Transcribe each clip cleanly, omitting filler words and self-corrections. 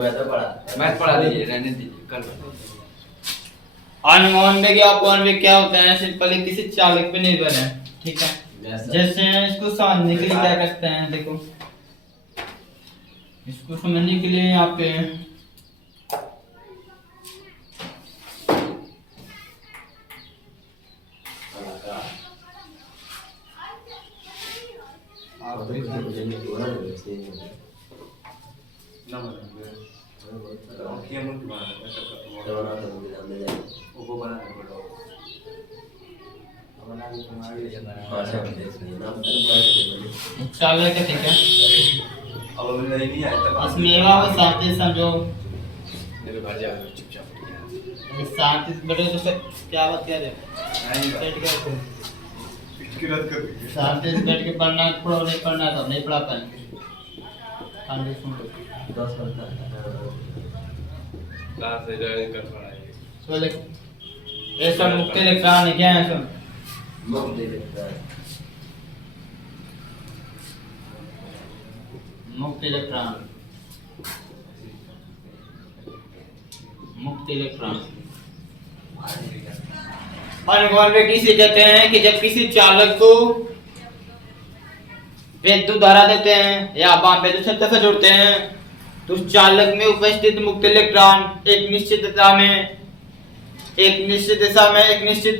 Math पढ़ा दीजिए, रहने दीजिए कल। अनुमान में अपॉन में क्या होता है, सिंपली किसी चालक पे निर्भर है, ठीक है। जैसे इसको समझने के लिए क्या करते हैं, देखो इसको समझने के लिए यहाँ पे चालक है, ठीक है। इसमें वो शांति समझो, मेरे घर जा चुपचाप। शांति से बैठो तो फिर क्या बात कर रहे हो, बैठ गए शांति से बैठ के पढ़ना है, पढ़ो, नहीं पढ़ना है तो नहीं पढ़ा पाएंगे। शांति सुन लो, क्लास से जाए कर पढ़ाइए। सो देखो ये सब मुक्ति इलेक्ट्रॉन है, क्या है सब मुक्ति इलेक्ट्रॉन, मुक्ति इलेक्ट्रॉन, मुक्ति इलेक्ट्रॉन। अनुमान में किसे कहते हैं कि जब किसी चालक को विद्युत धारा देते हैं या विद्युत क्षेत्र से जोड़ते हैं तो उस चालक में उपस्थित मुक्त इलेक्ट्रॉन एक निश्चित दिशा में एक निश्चित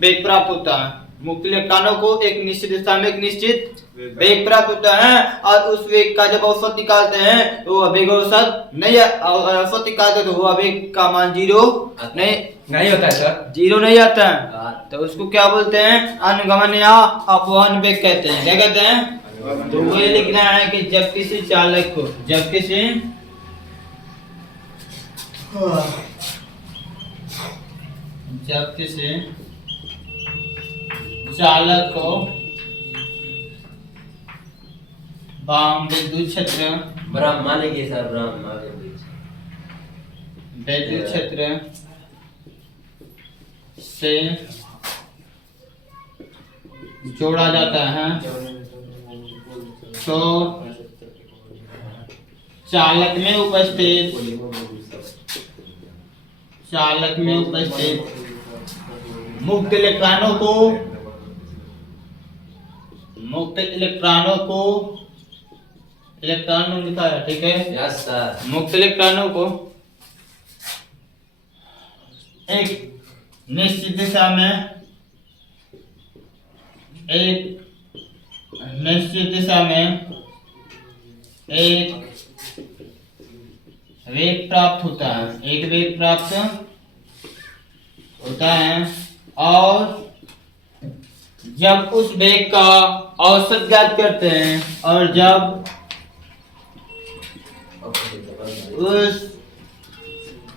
वेग प्राप्त होता है। मुक्त इलेक्ट्रॉनों को एक निश्चित दिशा में एक निश्चित वेग प्राप्त होता है और उस वेग का जब औसत निकालते हैं तो वह वेग औसत नहीं, औसत निकालते तो वह वेग का मान जीरो नहीं होता है सर, जीरो नहीं आता है, तो उसको क्या बोलते हैं, अनुगमन या अपवहन वेग कहते हैं। क्या कहते हैं, तो वही लिखना है कि जब किसी चालक को जब किसी चालक को विद्युत क्षेत्र विद्युत क्षेत्र से जोड़ा जाता है तो चालक में उपस्थित मुक्त इलेक्ट्रॉनों को इलेक्ट्रॉन लिखा है, ठीक है। Yes sir. मुक्त इलेक्ट्रॉनों को एक निश्चित दिशा में एक वेग प्राप्त होता है और जब उस वेग का औसत ज्ञात करते हैं और जब उस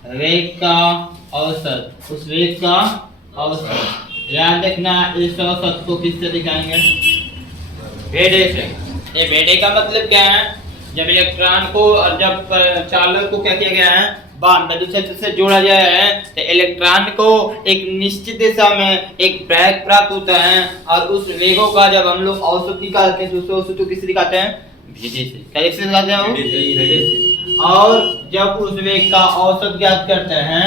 वेग का औसत याद रखना, इस औसत को किससे दिखाएंगे, वेडे से। ये वेडे का मतलब क्या है, जब इलेक्ट्रॉन को और जब चालक को क्या किया गया है, विद्युत क्षेत्र से जोड़ा गया है तो इलेक्ट्रॉन को एक निश्चित दिशा में एक वेग प्राप्त होता है और उस वेगों का जब हम लोग औसत निकालते हैं तो उस औसत को किससे दिखाते हैं, भेदे से। क्या से दिखाते हैं, भेदे से। और जब उस वेग का औसत ज्ञात करते हैं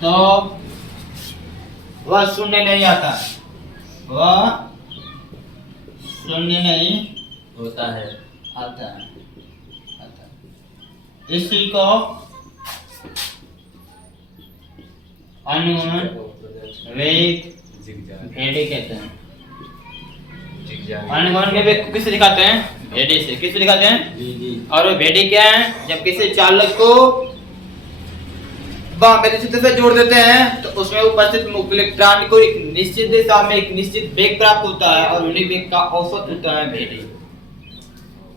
तो वह शून्य नहीं आता, होता है। इसी को अनुमान वेग भेदे कहते हैं। अनुमान के वेग को किससे दिखाते हैं, भेदे से। किससे दिखाते हैं, और वो भेदे क्या है, जब किसी चालक को विद्युत क्षेत्र से जोड़ देते हैं तो उसमें उपस्थित मुक्त इलेक्ट्रॉन को एक निश्चित दिशा में एक निश्चित वेग प्राप्त होता है और उन्हीं वेग का औसत होता है भेदे,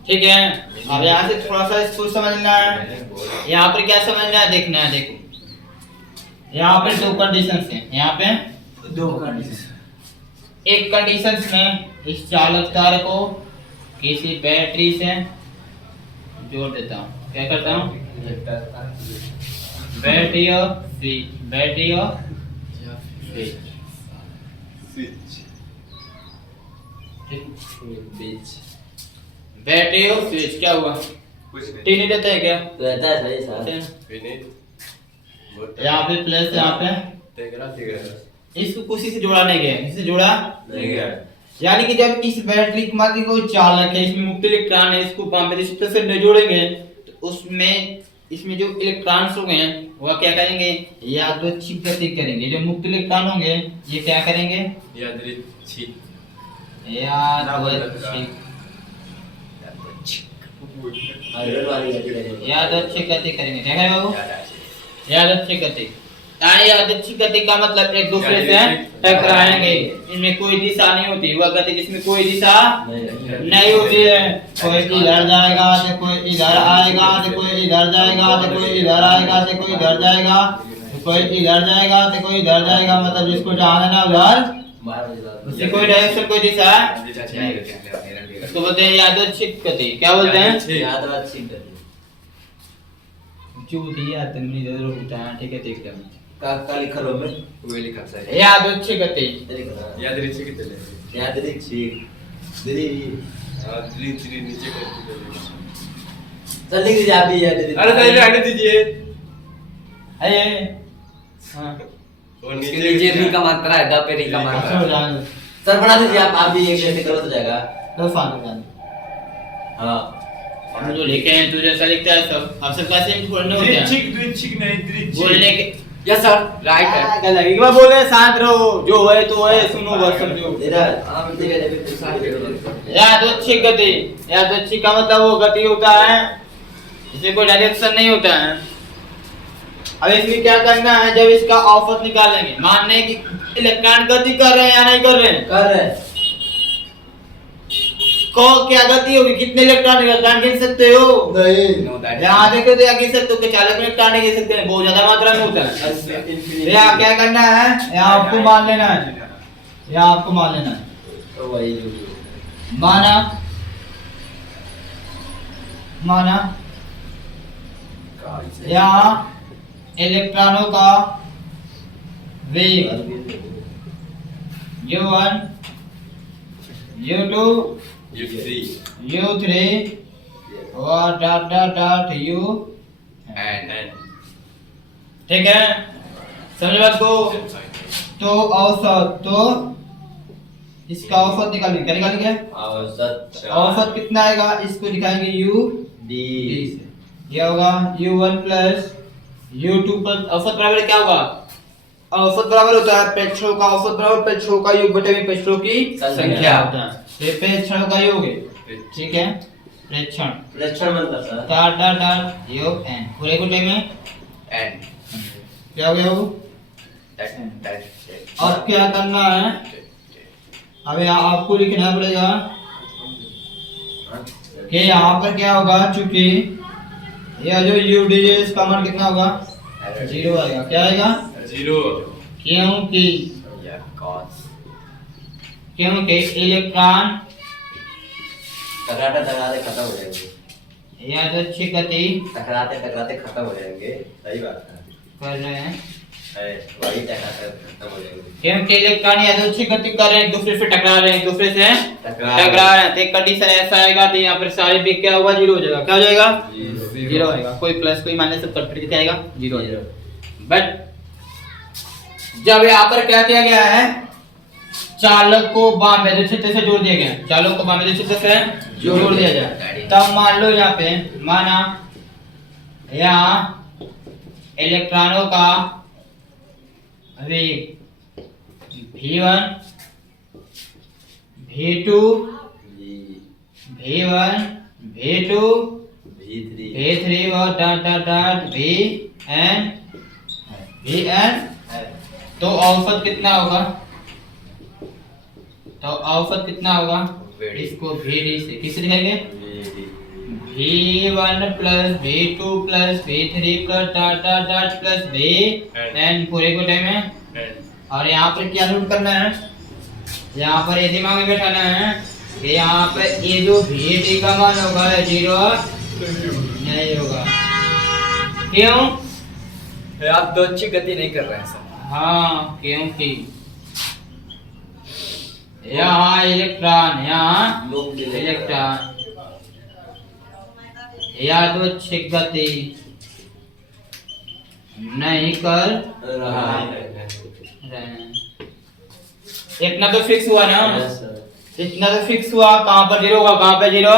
ठीक है। अब यहाँ से थोड़ा सा इसको समझना है, यहाँ पर क्या समझना है, देखना है। देखो यहाँ पे दो कंडीशंस हैं, यहाँ पे दो कंडीशन। एक कंडीशन में इस चालक तार को किसी बैटरी से जोड़ देता हूँ, क्या करता हूँ, बैटरी बैटरी और स्विच क्या हुआ? कुछ नहीं। टी नहीं रहता है क्या? रहता है सही सर। भी नहीं। बहुत यहाँ पे प्लस, यहाँ पे देख रहा। इसको किसी से जोड़ा नहीं गया, किसी से जोड़ा नहीं गया। यानी कि जब इस बैटरी की कोई चालक है, इसमें मुक्त इलेक्ट्रॉन है, इसको पंप रजिस्टर से नहीं जोड़ेंगे तो उसमें इसमें जो इलेक्ट्रॉन्स होंगे वह क्या करेंगे? यादृच्छिक गति करेंगे। जो मुक्त इलेक्ट्रॉन होंगे ये क्या करेंगे? यादृच्छिक। यादृच्छिक आयरन वाली गति करेंगे। यादृच्छिक गति करेंगे। देखा है बाबू? यादृच्छिक गति यानी यादृच्छिक गति का मतलब एक दूसरे से टकराएंगे। इनमें कोई दिशा नहीं होती, वह गति जिसमें कोई दिशा नहीं होती है। कोई इधर जाएगा तो कोई इधर आएगा, तो कोई इधर जाएगा तो कोई इधर आएगा, तो कोई इधर जाएगा तो कोई इधर जाएगा, तो कोई इधर जाएगा। मतलब जिसको जहाँ जाना उधर, उससे कोई डायरेक्शन कोई दिशा नहीं। इसको बोलते हैं यादृच्छिक गति। क्या बोलते हैं? यादृच्छिक गति। जो भी याद नहीं जरूर होता है। ठीक है, ठीक है। का लिखा लो में वही लिखा सर। यादृच्छिक गति। यादृच्छिक चले। यादृच्छिक द्रि हां द्रि नीचे कर दीजिए। चल लिख दीजिए आप भी यादृच्छिक। अरे पहले हटा दीजिए। आइए। हां, और इसके नीचे नीचे री का मात्रा है, द पे री का मात्रा अच्छा है। हो जाएगा। सर बना दीजिए आप भी एक जैसे करो तो जाएगा। तो फान जान। हां हम जो लिखे हैं तू जैसा लिखता है सब अब सबका सेम थोड़ा नहीं होता है। द्विच्छिक नहीं द्विच्छिक। बोलने के यस सर, राइट है। गलत एक बार बोले शांत रहो। जो है तो है, सुनो बस समझो। इधर आप देखिए यादृच्छिक गति। यादृच्छिक का मतलब वो गति होता है जिसमें कोई डायरेक्शन नहीं होता है। अब इसमें क्या करना है? जब इसका औसत निकालेंगे, मान लें कि इलेक्ट्रॉन गति कर रहे हैं या नहीं कर रहे हैं? कर रहे हैं। को क्या गति होगी? कितने इलेक्ट्रॉन गिन सकते हो? नहीं यहाँ देखो तो यहाँ गिन सकते हो कि 40 इलेक्ट्रॉन नहीं गिन सकते हैं, बहुत ज्यादा मात्रा में होता है। यहाँ क्या करना है? यहाँ आपको मान लेना है, यहाँ आपको मान लेना है। तो वही माना माना यहाँ इलेक्ट्रॉनों का वेग U1 U2 U3 और डॉट डॉट डॉट एंड ठीक है, समझ बात को? तो औसत, तो इसका औसत निकालेंगे। क्या निकालेंगे? औसत औसत कितना आएगा? इसको दिखाएंगे U डी से। ये होगा U1 प्लस U2 प्लस औसत बराबर क्या होगा? औसत बराबर होता है प्रेक्षणों का औसत बराबर प्रेक्षणों का योग बटे प्रेक्षणों की संख्या होता है। ये प्रेक्षणों का योग है, ठीक है? प्रेक्षण मतलब सर डॉट डॉट डॉट योग n पूरे गुटे में एंड क्या हो गया वो? अब क्या करना है? अब यहाँ आपको लिखना पड़ेगा कि यहाँ पर क्या होगा, चूंकि यह जो UD है इसका मान कितना होगा? 0 आएगा। क्या आएगा? 0 क्योंकि इलेक्ट्रॉन टकराते खत्म हो जाएंगे। यादृच्छिक गति टकराते खत्म हो जाएंगे। सही बात कर रहे हैं है वही टकराते खत्म हो जाएंगे। क्योंकि इलेक्ट्रॉन यादृच्छिक गति कर रहे हैं, एक दूसरे से टकरा रहे हैं, एक दूसरे से टकरा रहे हैं। तो एक कंडीशन ऐसा आएगा तो यहाँ पर सारे वेग क्या होगा? 0 हो जाएगा। क्या हो जाएगा? 0 आएगा। कोई प्लस कोई माइनस सब कट क्या आएगा? 0 हो जाएगा। बट जब यहाँ पर क्या किया गया है? चालक को बाम विद्युत क्षेत्र से जोड़ दिया गया। चालक को बाम विद्युत क्षेत्र से जोड़ दिया जाए। तब मान लो यहाँ पे माना यहाँ इलेक्ट्रॉनों का वेग V1 V2 V1 V2 V3 और डॉट डॉट डॉट Vn तो औसत कितना होगा? तो औसत कितना होगा? इसको VD से किससे दिखाएंगे? V1 plus V2 plus V3 plus dot dot dot plus Vn पूरे को टाइम है। और यहाँ पर क्या नोट करना है? यहाँ पर ये दिमाग में बैठाना है कि यहाँ पर ये जो VD का मान होगा 0 नहीं होगा। क्यों? आप दो अच्छी गति नहीं कर रहे हैं सर। हाँ, क्योंकि यहाँ इलेक्ट्रॉन यादृच्छिक गति नहीं कर रहा है। रहे हैं। इतना तो फिक्स हुआ ना, यस सर। इतना तो फिक्स हुआ। कहाँ पर जीरो होगा, कहाँ पे जीरो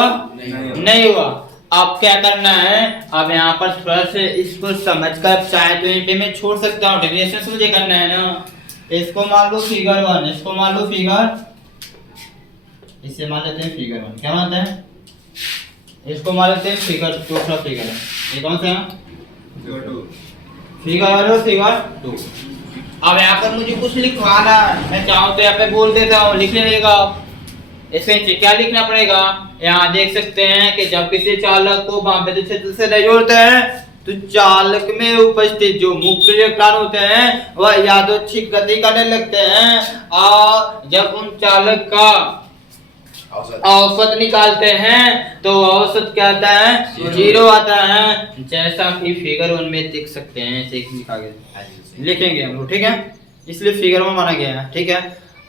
नहीं हुआ। अब क्या करना है, अब यहाँ पर थोड़ा से इसको समझकर चाहे तो इंटे में छोड़ सकता हूँ, डेरिवेशन से मुझे करना है ना। इसको मान लो फिगर 1, इसको मान लो फिगर, इसे मान लेते हैं फिगर 1। क्या मानते हैं, इसको मान लेते हैं फिगर 2। दूसरा फिगर है, ये कौन सा है, फिगर 1 और फिगर 2। अब यहाँ पर मुझे कुछ लिखवाना है, मैं चाहूँ तो यहाँ पे बोल देता हूँ, लिख लेगा। इसके नीचे क्या लिखना पड़ेगा, यहाँ देख सकते हैं कि जब किसी चालक को बांबे क्षेत्र से नहीं जोड़ते हैं तो चालक में उपस्थित जो मुख्य इलेक्ट्रॉन होते हैं वह यादृच्छिक गति करने लगते हैं, और जब उन चालक का औसत निकालते हैं तो औसत क्या आता है, जीरो आता है, जैसा कि फिगर 1 में देख सकते हैं। ऐसे लिखा गया, लिखेंगे हम लोग, ठीक है, इसलिए फिगर में माना गया है, ठीक है।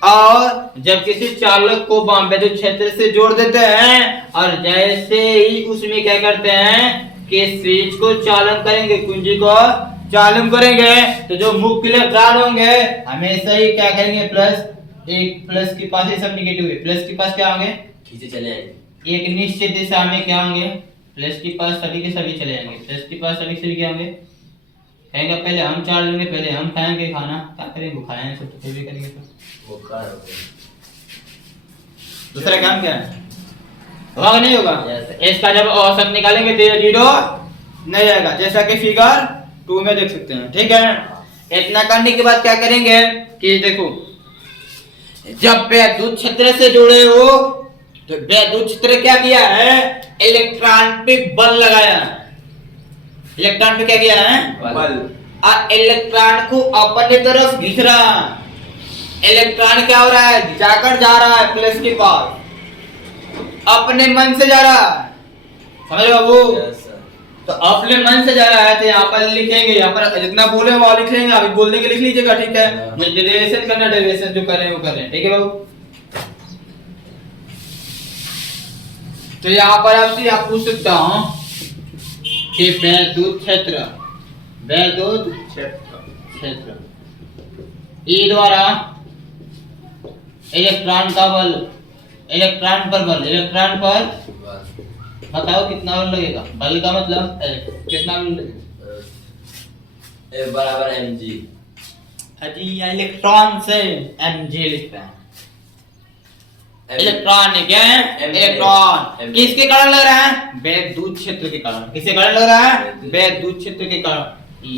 और जब किसी चालक को बांबे क्षेत्र से जोड़ देते हैं और जैसे ही उसमें क्या करते हैं कि स्विच को चालन करेंगे, कुंजी को चालन करेंगे, तो जो मुख्य इलेक्ट्रॉन होंगे हमेशा ही क्या करेंगे, प्लस एक, प्लस के पास ये सब निगेटिव है, प्लस के पास क्या होंगे, खींचे चले आएंगे। एक निश्चित दिशा में क्या होंगे, प्लस के पास सभी के सभी चले जाएंगे, प्लस के पास सभी के सभी क्या होंगे, कहेंगे पहले हम चार लेंगे, पहले हम खाएंगे खाना, क्या करेंगे, खाएंगे सब तो फिर भी करेंगे। तो वो कार हो गई। दूसरा काम क्या है, होगा नहीं होगा, Yes. इसका जब औसत निकालेंगे तो ये जीरो नहीं आएगा, जैसा कि फिगर 2 में देख सकते हैं, ठीक है। इतना करने के बाद क्या करेंगे कि देखो, जब वैद्युत क्षेत्र से जुड़े हो तो वैद्युत क्षेत्र क्या किया है, इलेक्ट्रॉन पे बल लगाया है, इलेक्ट्रॉन पे क्या किया है, बल। और इलेक्ट्रॉन को अपने तरफ खींच रहा है। इलेक्ट्रॉन क्या हो रहा है, जाकर जा रहा है प्लस के पास, अपने मन से जा रहा है, समझ लो बाबू। Yes sir. तो अपने मन से जा रहा है, तो यहाँ पर लिखेंगे, यहाँ पर जितना बोले वो लिख लेंगे, अभी बोलने के लिख लीजिएगा, ठीक है। मुझे डेरिवेशन करना, डेरिवेशन जो कर रहे हैं वो कर रहे हैं, ठीक है बाबू। तो यहाँ पर आपसे आप पूछ सकता हूँ कि वैद्युत क्षेत्र, वैद्युत क्षेत्र ई द्वारा इलेक्ट्रॉन का बल, इलेक्ट्रॉन पर बल, इलेक्ट्रॉन पर बताओ कितना बल लगेगा, बल का मतलब कितना बल लगेगा, F बराबर mg। अजी इलेक्ट्रॉन से mg लिखते हैं, इलेक्ट्रॉन है क्या है, इलेक्ट्रॉन किसके कारण लग रहा है, वैद्युत क्षेत्र के कारण। किसके कारण लग रहा है, वैद्युत क्षेत्र के कारण। ई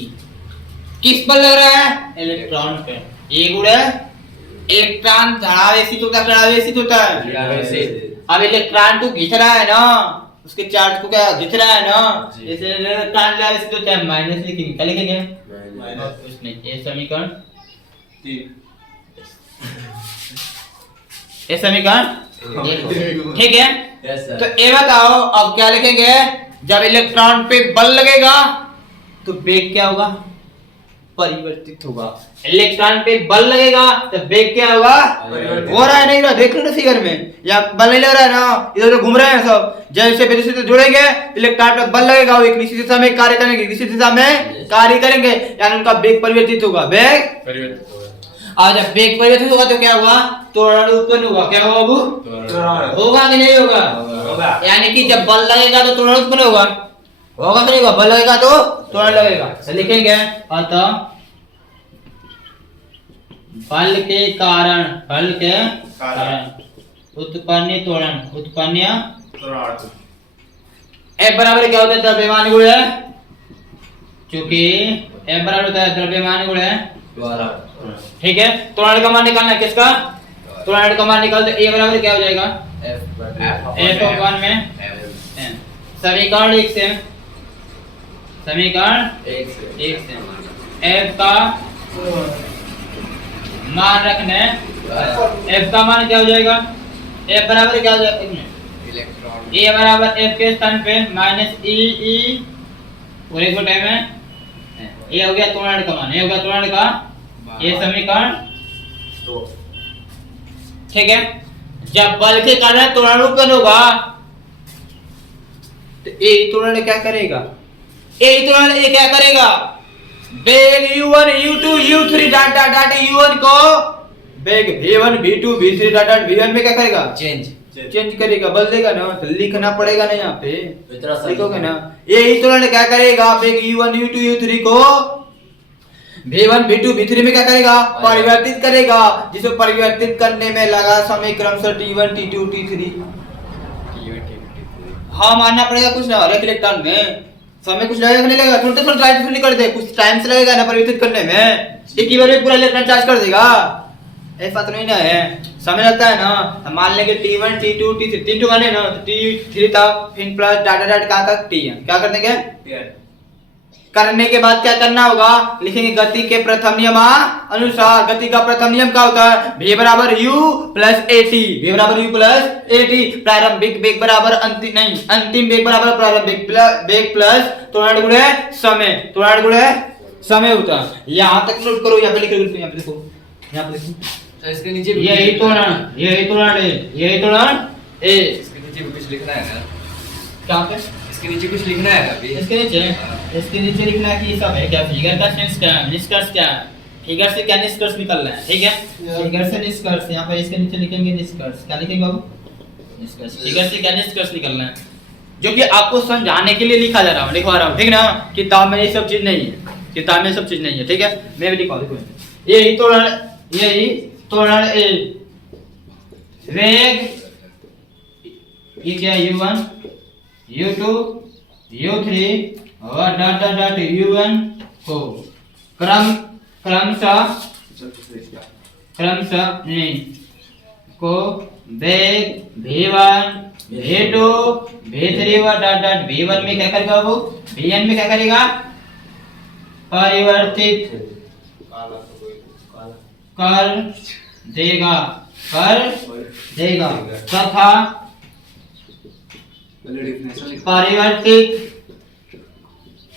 किस पर लग रहा है, इलेक्ट्रॉन पे। ये गुण है, इलेक्ट्रॉन धनावेशित होता है, ऋणावेशित होता है। अब इलेक्ट्रॉन को खींच रहा है ना, उसके चार्ज को क्या खींच रहा है ना, इसलिए इलेक्ट्रॉन ऋणावेशित होता है, माइनस लिखेंगे, क्या लिखेंगे, कुछ नहीं, ये समीकरण 3। ये समीकरण, ठीक है। यस तो सर। ये बताओ अब क्या लिखेंगे, जब इलेक्ट्रॉन पे बल लगेगा तो वेग क्या होगा, परिवर्तित होगा। इलेक्ट्रॉन पे बल लगेगा तो वेग क्या होगा, हो रहा है नहीं रहा, देख लो ना फिगर में, या बल नहीं लग रहा है ना, इधर घूम रहे हैं सब। जैसे विद्युत से जुड़ेंगे, इलेक्ट्रॉन पे बल लगेगा, वो एक निश्चित दिशा में कार्य करेंगे, किसी दिशा में कार्य करेंगे, यानी उनका वेग परिवर्तित होगा, वेग परिवर्तित होगा। और जब वेग परिवर्तित होगा तो क्या होगा, त्वरण उत्पन्न होगा। क्या होगा बाबू, होगा कि नहीं होगा, होगा। यानी कि जब बल लगेगा तो त्वरण उत्पन्न होगा, होगा कि नहीं होगा, बल लगेगा तो त्वरण लगेगा। तो लिखेंगे अतः बल के कारण, बल के कारण उत्पन्न त्वरण, उत्पन्न F बराबर क्या होता है, द्रव्यमान गुण है, क्योंकि F बराबर होता है द्रव्यमान गुण है द्वारा। ठीक है। त्वरण का मान निकालना है, किसका, त्वरण का मान निकाल दो, A बराबर क्या हो जाएगा, F of 1 में M। समीकरण 1 से, समीकरण 1 से F का मान रखने, F का मान क्या हो जाएगा, F बराबर क्या हो जाएगा, इलेक्ट्रॉन A बराबर F के स्थान पे माइनस E पूरे को टाइम है, ये हो गया त्वरण का मान, ये हो गया त्वरण का, ये समीकरण 2, ठीक है। जब बल के कारण त्वरण उत्पन्न होगा तो ए त्वरण क्या करेगा? ए त्वरण ए क्या करेगा? वेग u1 u2 u3 dot dot dot u1 को वेग v1 v2 v3 dot dot v1 में क्या करेगा? चेंज करेगा, बदलेगा ना, तो लिखना पड़ेगा ना यहाँ पे, इतना सा लिखोगे ना। ये त्वरण क्या करेगा? वेग u1 u2 u3 को v1 v2 v3 में क्या करेगा? परिवर्तित करेगा, जिसे परिवर्तित करने में लगा समय क्रमशः t1 t2 t3। हाँ मानना पड़ेगा कुछ ना, एक इलेक्ट्रॉन में समय कुछ लगेगा नहीं लगेगा, थोड़ा थोड़ा टाइम नहीं कर दे, कुछ टाइम से लगेगा ना परिवर्तित करने में, एक ही बार में पूरा इलेक्ट्रॉन चार्ज कर देगा, ऐसा तो नहीं ना है, समय लगता है ना। मान लेंगे t1 t2 t3, t2 माने ना t3 था, फिर प्लस डाटा डाट कहाँ तक t है, क्या कर देंगे? करने के बाद क्या करना होगा? लिखेंगे गति के प्रथम नियम अनुसार। गति का प्रथम नियम क्या होता है? v बराबर u प्लस at, v बराबर u प्लस at। प्रारंभिक वेग बराबर अंतिम वेग बराबर प्रारंभिक वेग प्लस त्वरण गुणे समय, त्वरण गुणे समय होता है। यहाँ तक नोट करो, यहाँ पे लिखो, यहाँ पे देखो, यहाँ पे देखो, तो इसके नीचे यही त्वरण, यही त्वरण है, यही त्वरण ए। इसके नीचे भी कुछ लिखना है ना? कहाँ पे? इसके नीचे कुछ लिखना है ना अभी? इसके नीचे लिखना है कि ये सब है क्या? फिगर का सेंस क्या है, निष्कर्ष क्या है, फिगर से क्या निष्कर्ष निकलना है, ठीक है? फिगर से निष्कर्ष, यहाँ पे इसके नीचे लिखेंगे निष्कर्ष, क्या लिखेंगे बाबू? निष्कर्ष। फिगर से क्या निष्कर्ष निकलना है, जो कि आपको समझाने के लिए लिखा जा रहा है, लिखवा रहा हूँ, ठीक ना? किताब में ये सब चीज नहीं है, किताब में सब चीज नहीं है, ठीक है? मैं भी लिखवा, देखो यही त्वरण ए, वेग ये क्या है? u1 u2 u3 और डॉट डॉट डॉट u1 को क्रमशः नहीं को वेग v1 v2 v3 और डॉट डॉट v1 में क्या करेगा? वो v1 में क्या करेगा? परिवर्तित कर देगा तथा परिवर्तित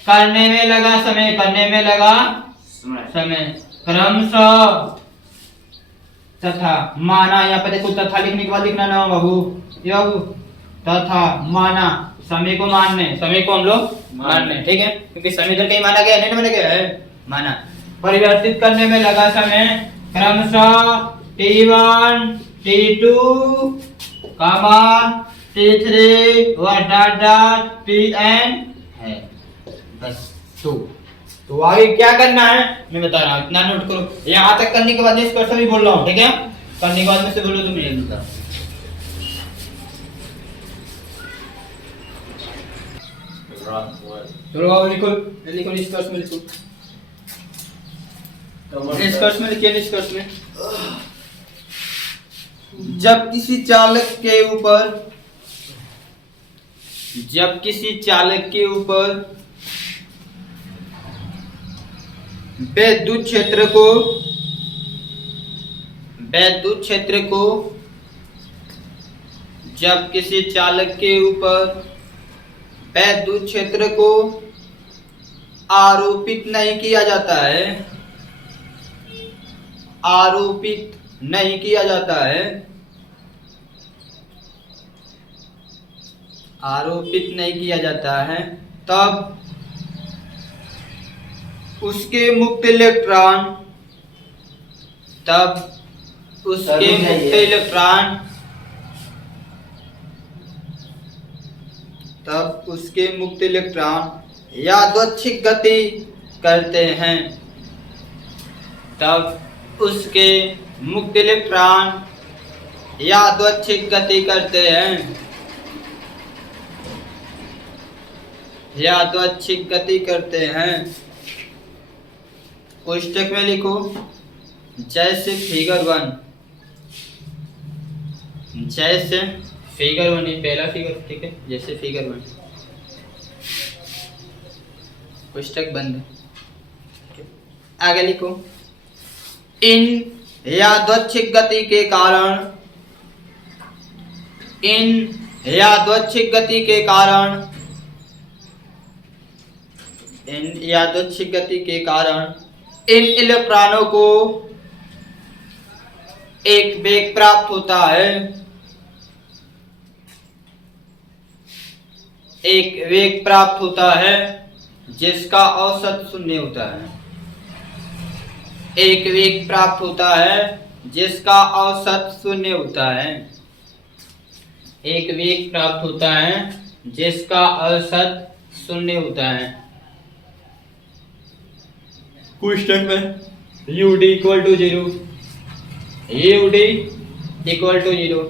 करने में लगा समय क्रमशः तथा माना। यहाँ पे देखो तथा लिखने के बाद लिखना ना बाबू, ये बाबू तथा माना, समय को हम लोग मानने, ठीक है? क्योंकि समय इधर कहीं माना गया, नहीं माना गया है, माना। परिवर्तित करने में लगा समय क्रमशः t1 t2 t3 और डॉट डॉट tn है, बस। तो आगे क्या करना है मैं बता रहा हूँ, इतना नोट करो। यहाँ तक करने के बाद निष्कर्ष भी बोल रहा हूँ, ठीक है? करने के बाद में से बोलो तो मुझे बता। चलो आओ लिखो निष्कर्ष में लिखो, निष्कर्ष में लिखिए, निष्कर्ष में जब किसी चालक के ऊपर विद्युत क्षेत्र को जब किसी चालक के ऊपर विद्युत क्षेत्र को आरोपित नहीं किया जाता है, तब उसके मुक्त इलेक्ट्रॉन यादृच्छिक गति करते हैं, कोष्टक में लिखो जैसे फिगर 1 ही पहला फिगर, ठीक है? जैसे फिगर 1, कोष्टक बंद। आगे लिखो इन यादृच्छिक गति के कारण इन इलेक्ट्रॉनों को एक वेग प्राप्त होता है, एक वेग प्राप्त होता है जिसका औसत शून्य होता है। एक वेग प्राप्त होता है जिसका औसत शून्य होता है। एक वेग प्राप्त होता है जिसका औसत शून्य होता है। क्वेश्चन में ud equal to 0, ud equal to 0।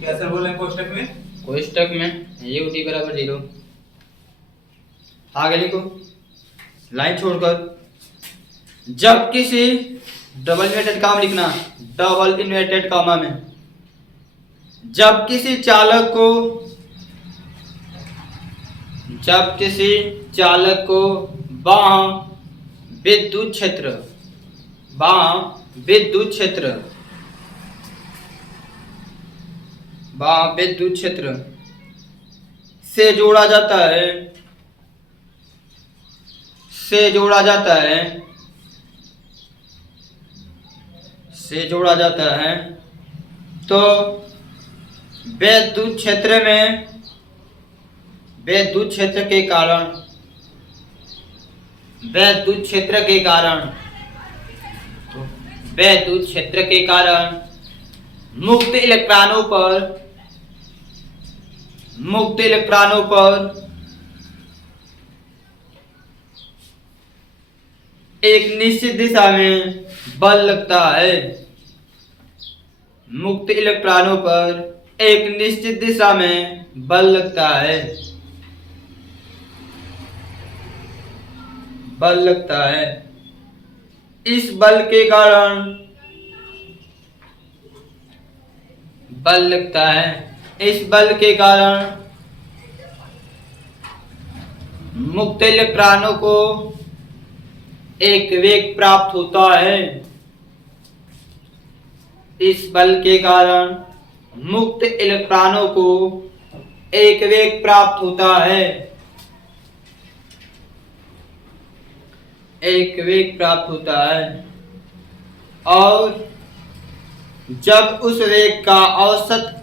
क्या सर बोले कोष्टक में? कोष्टक में ud बराबर 0। आगे लिखो लाइन छोड़कर। जब किसी डबल इन्वर्टेड कॉमा लिखना, डबल इन्वर्टेड कॉमा में जब किसी चालक को बाह्य विद्युत क्षेत्र से जोड़ा जाता है तो विद्युत क्षेत्र के कारण मुक्त इलेक्ट्रॉनों पर एक निश्चित दिशा में बल लगता है। मुक्त इलेक्ट्रॉनों पर एक निश्चित दिशा में बल लगता है। इस बल के कारण मुक्त इलेक्ट्रॉनों को एक वेग प्राप्त होता है। इस बल के कारण मुक्त इलेक्ट्रॉनों को एक वेग प्राप्त होता है। और जब उस वेग का औसत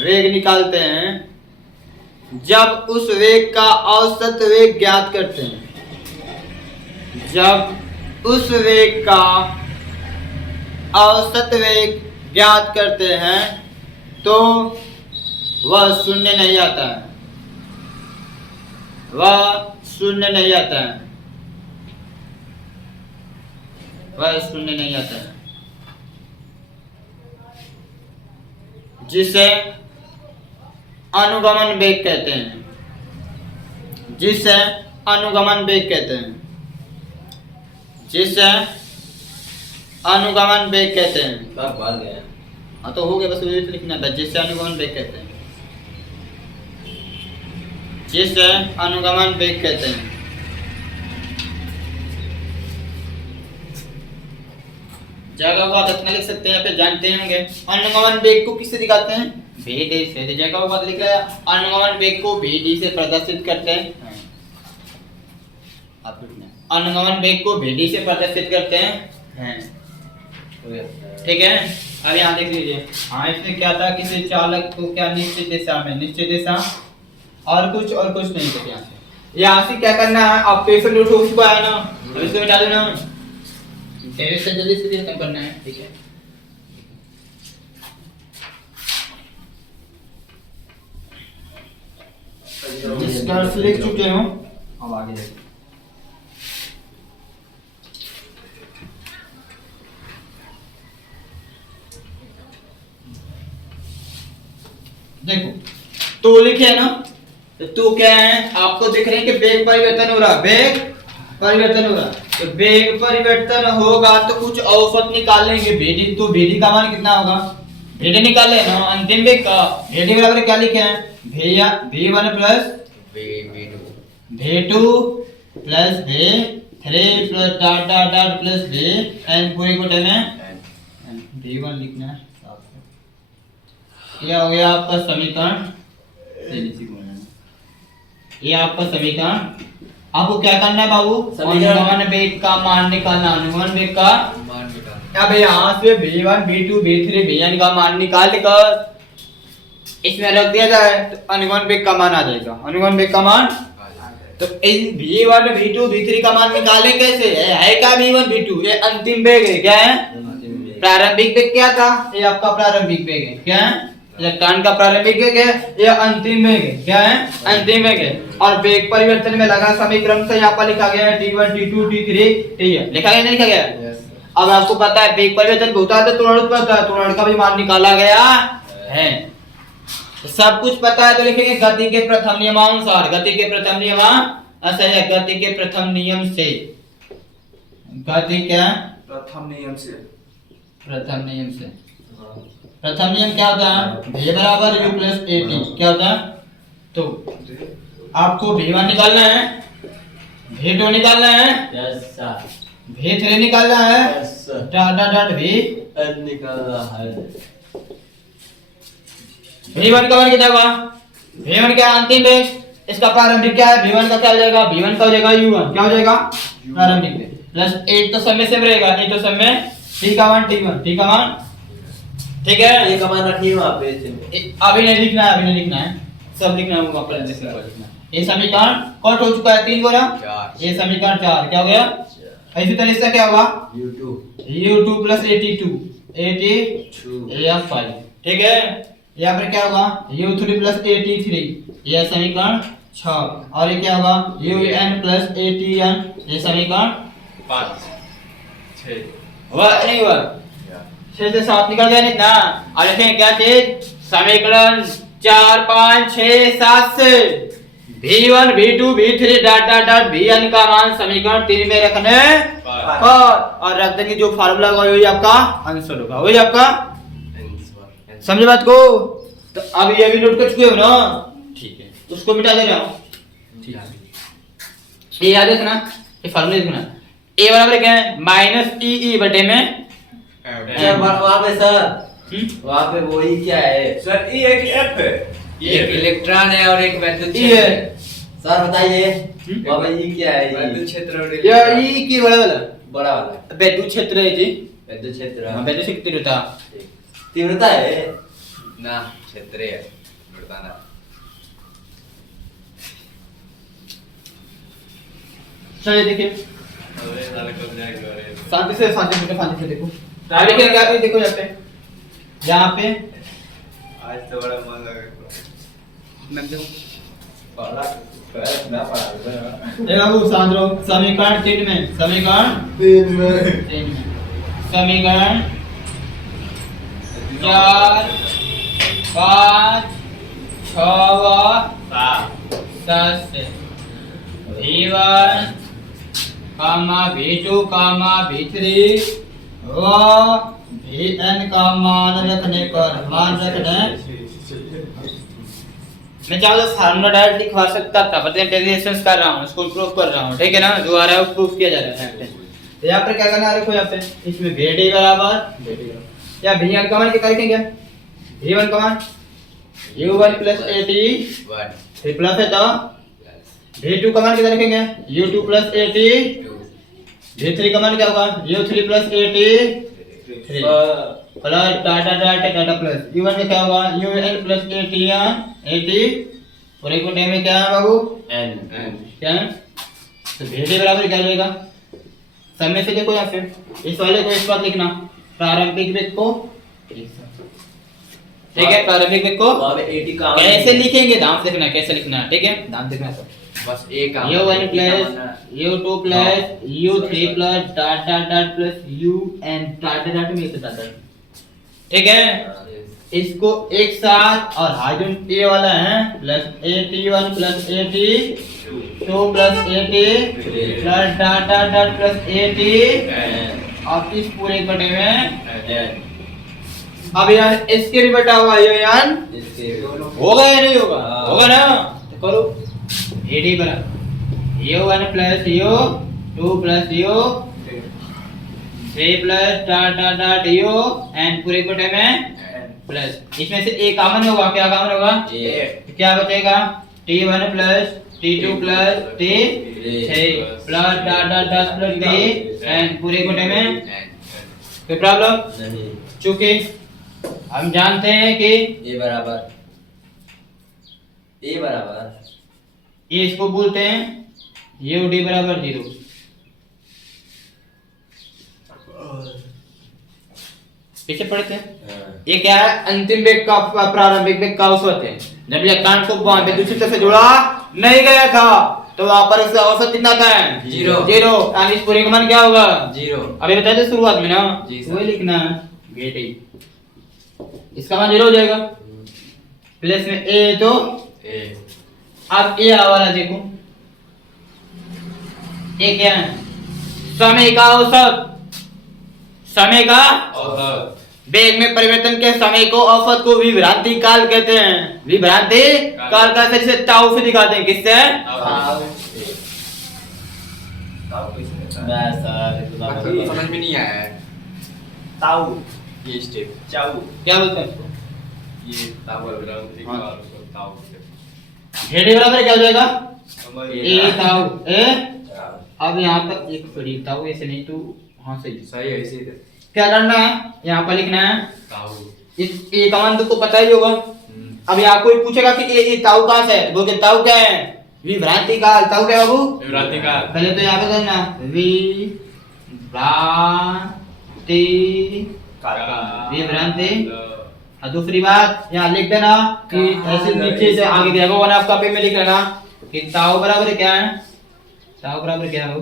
वेग निकालते हैं, जब उस वेग का औसत वेग ज्ञात करते हैं, जब उस वेग का औसत वेग ज्ञात करते हैं तो वह शून्य नहीं आता है। जिसे अनुगमन वेग कहते हैं। बात बाहर गया। हाँ तो हो गया, बस उसे लिखना था। जिसे अनुगमन वेग कहते हैं। जगह को आप इतना लिख सकते हैं, यहाँ पे जानते होंगे। अनुगमन वेग को किससे दिखाते हैं? VD से। जगह को बात लिख रहा है, अनुगमन वेग को VD से प्रदर्शित करते हैं। अनुगमन वेग को VD से प्रदर्शित करते हैं। ठीक है, अब यहाँ देख लीजिए। हाँ, इसमें क्या था, किसी चालक को क्या निश्चित दिशा और कुछ नहीं था। यहाँ से क्या करना है, आप पेपर नोट हो चुका है ना, अब इसको मिटा देना। से जल्दी से खत्म करना है। ठीक है, निष्कर्ष लिख चुके हो, अब आगे देखो। देखो तो लिखे है ना, तो क्या है, आपको दिख रहे हैं कि वेग परिवर्तन हो रहा है। तो वेग परिवर्तन होगा तो कुछ औसत निकाल लेंगे। VD, तो VD का मान कितना होगा, VD निकाल लेना। अंतिम वेग का VD बराबर क्या लिखे हैं, V1 plus V2 plus V3 plus dot dot dot plus Vn पूरे कोटे में V1 लिखना है। यह हो गया आपका समीकरण। ये आपका समीकरण। आपको क्या करना है बाबू, अनुगमन वेग का मान निकालना। अनुगमन वेग का मान निकालना। अब यहाँ से V1 V2 V3 Vn का मान निकाल कर इसमें रख दिया जाए तो अनुगमन वेग का मान आ जाएगा। अनुगमन वेग का मान तो इन V1 V2 V3 का मान निकालें कैसे? है क्या V1 V2? ये अंतिम वेग है। क्या है? प्रारंभिक वेग क्या था? ये आपका प्रारंभिक वेग है। क्या है? इलेक्ट्रॉन का प्रारंभिक वेग है, ये अंतिम वेग है। क्या है? अंतिम वेग है। और वेग परिवर्तन में लगा समीकरण से यहाँ पर लिखा गया है t1 t2 t3 t लिखा गया नहीं लिखा गया? अब आपको पता है वेग परिवर्तन होता है तो त्वरण होता है, त्वरण का भी मान निकाला गया है। सब कुछ पता है तो लिखेंगे गति के प्रथम नियमानुसार। गति के प्रथम नियम है गति के प्रथम नियम से। गति क्या? प्रथम नियम से। प्रथम नियम से। प्रथम नियम क्या होता है? v बराबर u प्लस at। क्या होता है? तो आपको v1 निकालना है, v2 निकालना है, यस सर, v3 निकालना है, यस सर, डॉट v निकालना है। v1 का मान कितना होगा? v1 क्या अंतिम है? इसका प्रारंभिक क्या है? v1 का क्या हो जाएगा? v1 का हो जाएगा u1। क्या हो जाएगा? प्रारंभिक में प्लस 8 तो सब में सेम रहेगा, 8 तो सब में t का मान t1, t का मान ठीक है। ये कमान रखिए वहां पे। अभी नहीं लिखना है, अभी नहीं लिखना है, सब लिखना है वो पर लिखना है। ये समीकरण कट हो चुका है 3 गुना, ये समीकरण 4 क्या हो गया? इसी तरह से क्या होगा? u2 प्लस 82 5 ठीक है। यहाँ पर क्या होगा? u3 प्लस 83 ये समीकरण 6 और ये क्या होगा? un प्लस 80n ये समीकरण 5 6 हुआ नहीं हुआ? 6 से 7 निकल गया नहीं ना। और देखें क्या चीज? समीकरण 4 5 6 7 से v1 v2 v3 dot dot dot vn का मान समीकरण 3 में रखने और रख देंगे जो फार्मूला होगा वही आपका आंसर होगा, वही आपका समझे बात को? तो अब ये भी नोट कर चुके हो ना? ठीक है, उसको मिटा दे रहा हूं। ठीक है, ये याद रखना, ये फार्मूला लिखना। a बराबर क्या है? माइनस ई बटे में सर वहां पे सर, वहां पे वही क्या है सर ई है कि एफ है? एक इलेक्ट्रॉन है और एक वैद्युत ई क्षेत्र है। सर बताइए वहां पे ये क्या है? वैद्युत क्षेत्र और या ई की बड़ा वाला बड़ा वाला वैद्युत क्षेत्र है जी। वैद्युत क्षेत्र। हां, वैद्युत क्षेत्र तीव्रता तीव्रता है ना, क्षेत्र है बताना। चलिए देखिए अरे साले कब जाएंगे? अरे शांति से देखो। देखिए क्या देखो यहाँ पे आज तो बड़ा मन लगा। पढ़ा मैं पढ़ा देखो वो शांत रहो। समीकरण 3 में समीकरण 3 में समीकरण 4 5 6 7 से v1 v2 v3 व vn का मान रखने पर मैं चाहूँ तो फार्मूला डायरेक्ट लिखवा सकता था, बट मैं डेरिवेशंस कर रहा हूँ, उसको प्रूफ कर रहा हूँ। ठीक है ना? जो आ रहा है वो प्रूफ किया जा रहा है। तो यहाँ पर क्या करना है? देखो यहाँ पे इसमें VD बराबर या vn का मान कितना लिखेंगे? v1 का मान u1 प्लस 80 फिर प्लस है तो v2 का मान कितना लिखेंगे? u2 प्लस 80 v3 का मान क्या होगा? u3 plus 80 plus data data data plus u1 का क्या होगा? un प्लस 80 और एक टाइम में क्या है बाबू? n क्या है? तो VD बराबर क्या हो जाएगा? सब में से देखो यहाँ पे इस वाले को इस बात लिखना, प्रारंभिक वेग को ठीक है, प्रारंभिक वेग को वहां पे 80 का कैसे लिखेंगे? ध्यान से देखना कैसे लिखना है। ठीक है, ध्यान देखना सब। बस एक काम u1 plus u2 plus u3 plus dot dot dot plus un dot dot में से डॉट। ठीक है, इसको एक साथ और हाइड्रोजन a वाला है plus 81 plus 82 plus 80 plus dot dot dot plus 80 और इस पूरे बटे में अब यार इसके भी बटा हुआ ये यार इसके होगा या नहीं होगा? होगा ना? तो करो AD बराबर u1 plus u2 plus u3 plus dot dot dot u and पूरे बटे में प्लस इसमें से एक कॉमन होगा। क्या कॉमन होगा? तो क्या बचेगा? t1 plus t2 plus t3 plus dot dot dot plus b and पूरे बटे में कोई प्रॉब्लम नहीं। चूंकि हम जानते हैं कि ये बराबर ए बराबर ये इसको बोलते हैं यू डी बराबर 0। पीछे पढ़ते हैं। ये क्या है? अंतिम वेग का प्रारंभिक वेग का औसत है। जब इलेक्ट्रॉन को वहां पे दूसरी तरफ से जोड़ा नहीं गया था तो वहां पर उसका औसत कितना था? 0। यानी इस पूरे का मान क्या होगा? 0। अभी बताए थे शुरुआत में ना, जी सर। वही लिखना है बेटे। इसका मान 0 हो जाएगा। प्लस में ए तो ए अब ये वाला देखो, ये क्या है? समय का औसत। समय का औसत वेग में परिवर्तन के समय को औसत को विभ्रांति काल कहते हैं। विभ्रांति काल का से टाउ से दिखाते हैं। किससे? बस सर बाकी समझ में नहीं आया है ताऊ ये स्टेप। चाऊ क्या बोलते हैं इसको? ये ताऊ विभ्रांति हाँ। काल को ताऊ से भेड़े बराबर क्या हो जाएगा? समझ ए ताऊ ए। अब यहाँ पर एक पड़ी ताऊ ऐसे नहीं तो हाँ सही। सही है इसी तरह। क्या करना है? यहाँ पर लिखना है ताऊ इस ए का मान तुमको पता ही होगा। अब यहाँ कोई पूछेगा कि ये ताऊ कहाँ से है, तो बोलोगे ताऊ क्या है? विभ्रांति काल। ताऊ क्या बाबू? विभ्रांति काल। पहले तो यहाँ पे करना विभ्रांति विभ्रांति। और दूसरी बात यहाँ लिख देना कि ऐसे नीचे से आगे जाएगा वन ऑफ कॉपी में लिख लेना कि ताऊ बराबर क्या है? ताऊ बराबर क्या हो?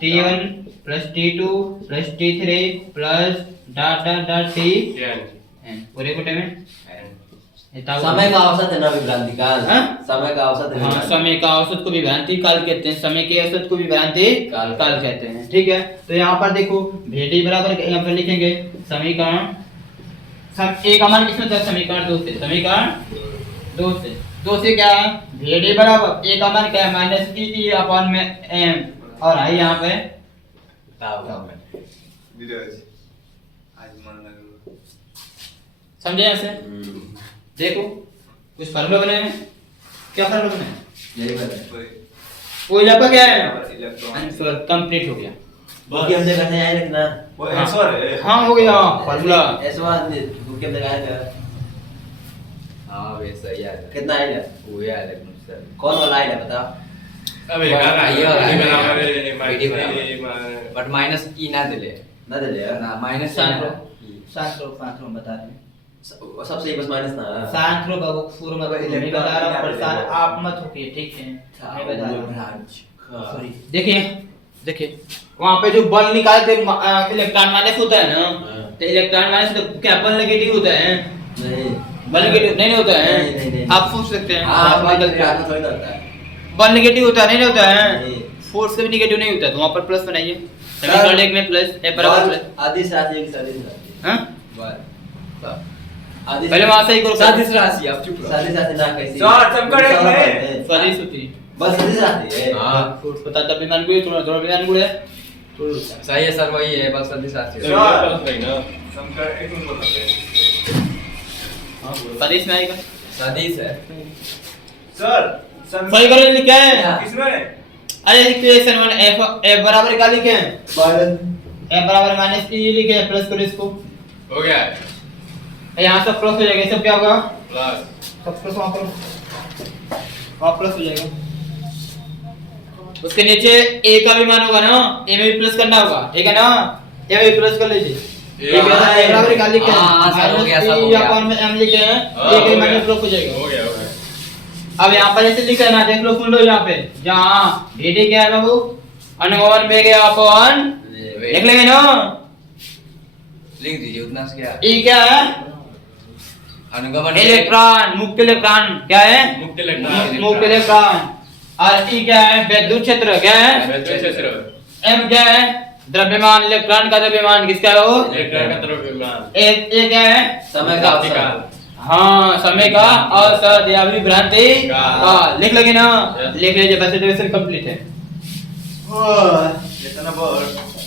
T1 plus T2 plus T3 plus dot dot dot T पूरे कोटे में ये ताऊ। समय का औसत है ना विभ्रांति काल। हाँ? समय का औसत है हाँ, विभ्रांति। समय का औसत को विभ्रांति काल कहते हैं। समय के औसत को विभ्रांति काल काल कहते हैं। ठीक है, तो यहाँ पर देखो भेटी बराबर यहाँ पर लिखेंगे समीकरण सब ए का मान किसमें था? समीकरण 2 से। समीकरण 2 से क्या है? भेटी बराबर ए का मान क्या है? माइनस टी अपॉन में एम और आई यहाँ पे ताऊ धीरज आज मन लग समझे ऐसे? देखो कुछ फॉर्मूला बने हैं। क्या फॉर्मूला बने हैं? यही बात है। रहा वो आपका क्या है? इलेक्ट्रॉन आंसर कंप्लीट हो गया। बुक के अंदर कैसे आए लिखना? वो आंसर है हाँ हो गया फॉर्मूला। ऐसे बात नहीं, बुक के अंदर आएगा हाँ वैसा ही आया कितना आएगा? वो ही आया लेकिन सर कौन वाला आएगा बताओ? अबे गाना ये वाला है। बराबर PD बराबर। बट माइनस ई ना दिले ना दे ले ना माइनस सांख्रो बता रहे हैं। सबसे बस माइनस ना सांख्रो बाबू पूर्व में नहीं बता रहा, परेशान आप मत होइए। ठीक है, मैं बता रहा हूँ। सॉरी, देखिए वहाँ पे जो बल निकाले थे इलेक्ट्रॉन माइनस होता है ना, तो इलेक्ट्रॉन माइनस तो क्या बल नेगेटिव होता है? नहीं बल नेगेटिव नहीं होता नहीं, है। आप सोच सकते हैं हाँ बल थोड़ी ना होता है। नेगेटिव होता है, नहीं होता है। नहीं। फोर्स से भी नेगेटिव नहीं होता, तो वहाँ पर प्लस बनाइए। समीकरण 1 में प्लस ए बराबर प्लस आदिश राशि की सदिश राशि हाँ आदिश पहले वहाँ से ही करो। सादिश राशि आप चुप रहो सदिश राशि ना कैसी सर, चमकड़ एक है। सदिश होती है। बस सदिश राशि है। हाँ फोर्स पता तब विमान गुणे थोड़ा थोड़ा विमान गुणे सही है सर वही है बस सादिश राशि तो ये प्लस नहीं ना समकर एक मिनट बोल सकते हैं सदिश में आएगा। सादिश है सर सही करो लिखा है। किसमें अरे इक्वेशन 1 f बराबर क्या लिखे हैं? f बराबर माइनस e लिखे हैं। प्लस करो इसको, हो गया यहाँ सब प्लस हो जाएगा। ये सब क्या होगा? प्लस सब प्लस वहाँ प्लस हो जाएगा। उसके नीचे a का भी मान होगा ना, a में भी प्लस करना होगा। ठीक है ना, a में भी प्लस कर लीजिए। A बराबर क्या लिखे हैं? हाँ, सब हो गया, सब हो -e गया। अपॉन में m लिखे हैं। हाँ, a के हो मान गया। में प्लस हो जाएगा। हो गया अब यहाँ पर ऐसे लिखा है ना, देख लो सुन लो। यहाँ पे जहाँ dt क्या है बाबू? अनुगमन वेग अपॉन देख लेंगे ना, लिख दीजिए उतना से क्या e क्या है? अनुगमन इलेक्ट्रॉन, मुक्त इलेक्ट्रॉन क्या है? मुक्त इलेक्ट्रॉन मुक्त इलेक्ट्रॉन। और e क्या है? विद्युत क्षेत्र क्या है? वैद्युत क्षेत्र m क्या है? द्रव्यमान। इलेक्ट्रॉन का द्रव्यमान किसका है वो? इलेक्ट्रॉन का द्रव्यमान ए क्या है? समय का विभ्रांति औसत। काल हाँ, समय का औसत या विभ्रांति काल। काल। लिख लगे ना? Yes. लिख लीजिए, बस इक्वेशन कंप्लीट है। इतना बड़